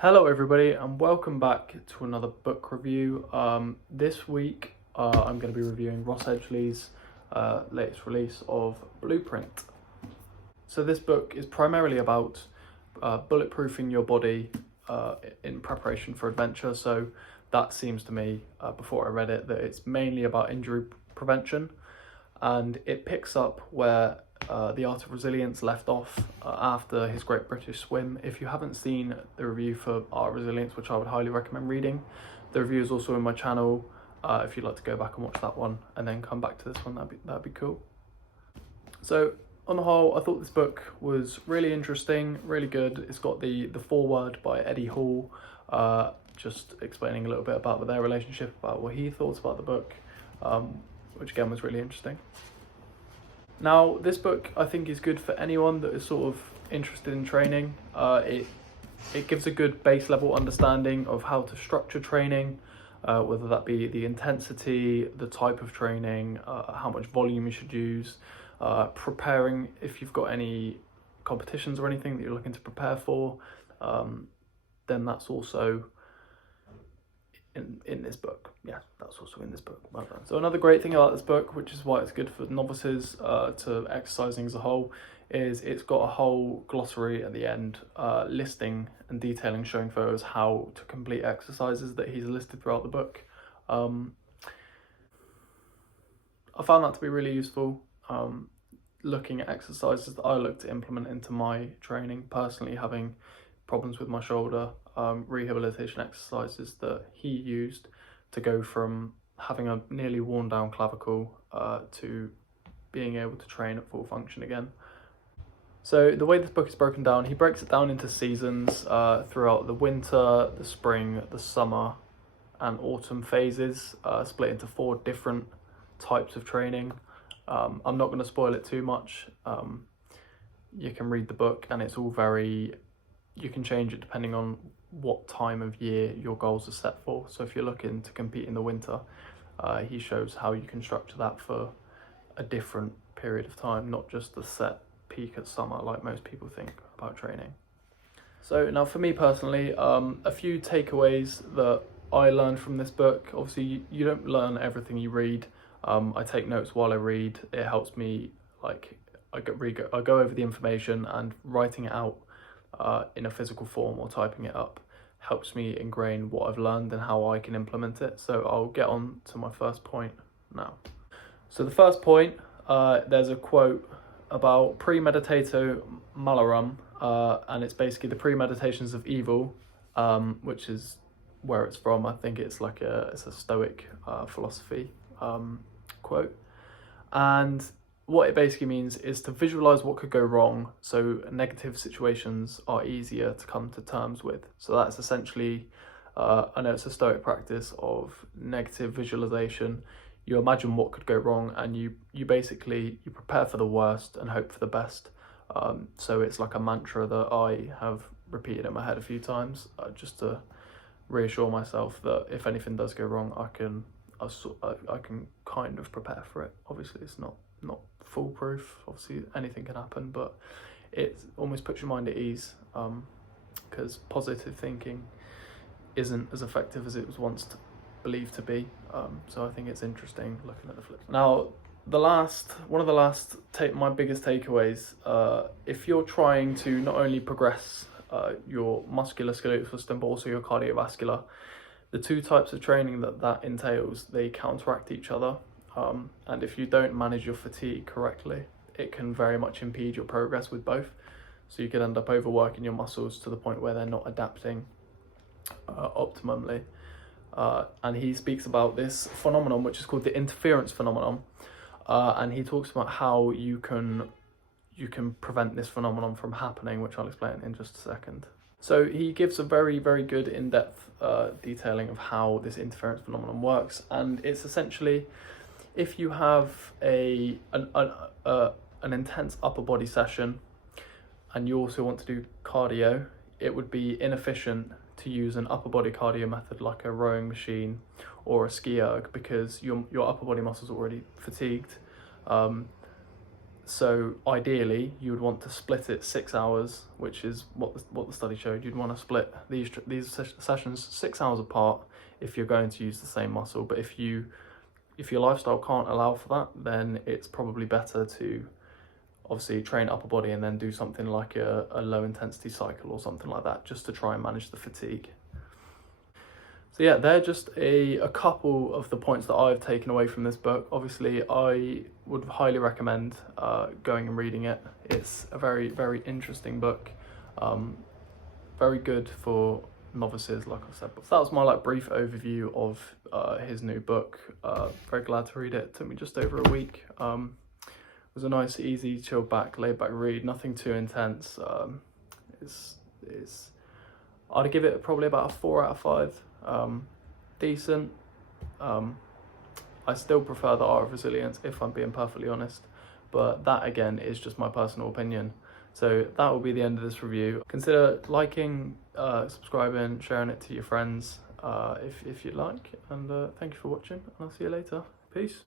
Hello everybody and welcome back to another book review. This week I'm going to be reviewing Ross Edgley's latest release of Blueprint. So this book is primarily about bulletproofing your body in preparation for adventure. So that seems to me, before I read it, that it's mainly about injury prevention, and it picks up where The Art of Resilience left off after his Great British Swim. If you haven't seen the review for Art of Resilience, which I would highly recommend reading, the review is also in my channel. If you'd like to go back and watch that one and then come back to this one, that'd be cool. So on the whole, I thought this book was really interesting, really good. It's got the foreword by Eddie Hall, just explaining a little bit about their relationship, about what he thought about the book, which again was really interesting. Now, this book I think is good for anyone that is sort of interested in training. It gives a good base level understanding of how to structure training, whether that be the intensity, the type of training, how much volume you should use, preparing if you've got any competitions or anything that you're looking to prepare for, then that's also in this book. Yeah, that's also in this book. Well done. So another great thing about this book, which is why it's good for novices to exercising as a whole, is it's got a whole glossary at the end, listing and detailing, showing photos how to complete exercises that he's listed throughout the book. I found that to be really useful, looking at exercises that I look to implement into my training, personally having problems with my shoulder, rehabilitation exercises that he used to go from having a nearly worn down clavicle to being able to train at full function again. So the way this book is broken down, he breaks it down into seasons throughout the winter, the spring, the summer and autumn phases, split into 4 different types of training. I'm not going to spoil it too much. You can read the book and it's all you can change it depending on what time of year your goals are set for. So if you're looking to compete in the winter, he shows how you can structure that for a different period of time, not just the set peak at summer like most people think about training. So now for me personally, a few takeaways that I learned from this book. Obviously you don't learn everything you read. I take notes while I read. It helps me, like, I go over the information, and writing it out in a physical form or typing it up helps me ingrain what I've learned and how I can implement it. So I'll get on to my first point now. So the first point, there's a quote about premeditato malorum, and it's basically the premeditations of evil, which is where it's from. I think it's like it's a Stoic philosophy quote, and what it basically means is to visualize what could go wrong, so negative situations are easier to come to terms with. So that's essentially, I know it's a Stoic practice of negative visualization. You imagine what could go wrong, and you prepare for the worst and hope for the best. So it's like a mantra that I have repeated in my head a few times, just to reassure myself that if anything does go wrong, I can kind of prepare for it. Obviously it's not foolproof, obviously anything can happen, but it almost puts your mind at ease, because positive thinking isn't as effective as it was once believed to be. So I think it's interesting looking at the flip. Now one of my biggest takeaways, if you're trying to not only progress your musculoskeletal system but also your cardiovascular, the 2 types of training that entails, they counteract each other. And if you don't manage your fatigue correctly, it can very much impede your progress with both. So you could end up overworking your muscles to the point where they're not adapting optimally. And he speaks about this phenomenon, which is called the interference phenomenon. And he talks about how you can prevent this phenomenon from happening, which I'll explain in just a second. So he gives a very, very good in-depth detailing of how this interference phenomenon works. And it's essentially, if you have an intense upper body session and you also want to do cardio, it would be inefficient to use an upper body cardio method like a rowing machine or a ski erg, because your upper body muscles are already fatigued. So ideally, you would want to split it 6 hours, which is what the study showed. You'd want to split these sessions 6 hours apart if you're going to use the same muscle. But if your lifestyle can't allow for that, then it's probably better to obviously train upper body and then do something like a low intensity cycle or something like that, just to try and manage the fatigue. So yeah, they're just a couple of the points that I've taken away from this book. Obviously, I would highly recommend going and reading it. It's a very, very interesting book. Very good for novices, like I said. So that was my brief overview of his new book. Very glad to read it. It took me just over a week. It was a nice, easy, chilled back, laid back read. Nothing too intense. I'd give it probably about a 4 out of 5. Decent. I still prefer The Art of Resilience, if I'm being perfectly honest, but that again is just my personal opinion. So that will be the end of this review. Consider liking, subscribing, sharing it to your friends if you'd like, and thank you for watching, and I'll see you later. Peace.